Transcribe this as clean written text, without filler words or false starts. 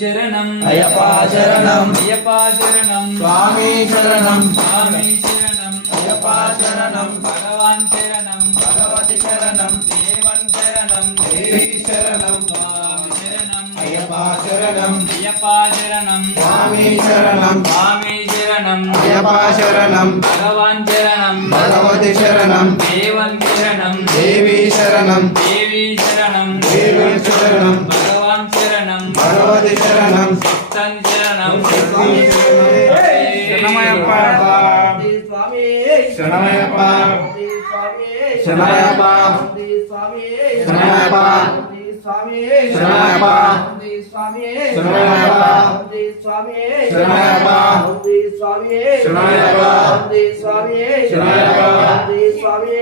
శరణం అయ్యప్ప శరణం అయ్యప్ప శరణం స్వామి శరణం స్వామి శరణం అయ్యప్ప శరణం భగవాన్ శరణం భగవతి శరణం దేవన్ శరణం దేవి శరణం స్వామి శరణం అయ్యప్ప శరణం అయ్యప్ప శరణం స్వామి శరణం స్వామి శరణం అయ్యప్ప శరణం భగవాన్ శరణం భగవతి శరణం దేవన్ శరణం దేవి శరణం దేవి శరణం దేవి శరణం భగవాన్ శరణం భగవతి శరణం సత్యం శరణం శరణమయ్యప్ప స్వామి శరణమయ్యప్ప శరణమయ్యప్ప శరణమయ్యప్ప స్వామి శరణమయ్యప్ప స్వామి శరణమయ్యప్ప స్వామి శరణమయ్యప్ప స్వామి శరణమయ్యప్ప స్వామి శరణమయ్యప్ప స్వామి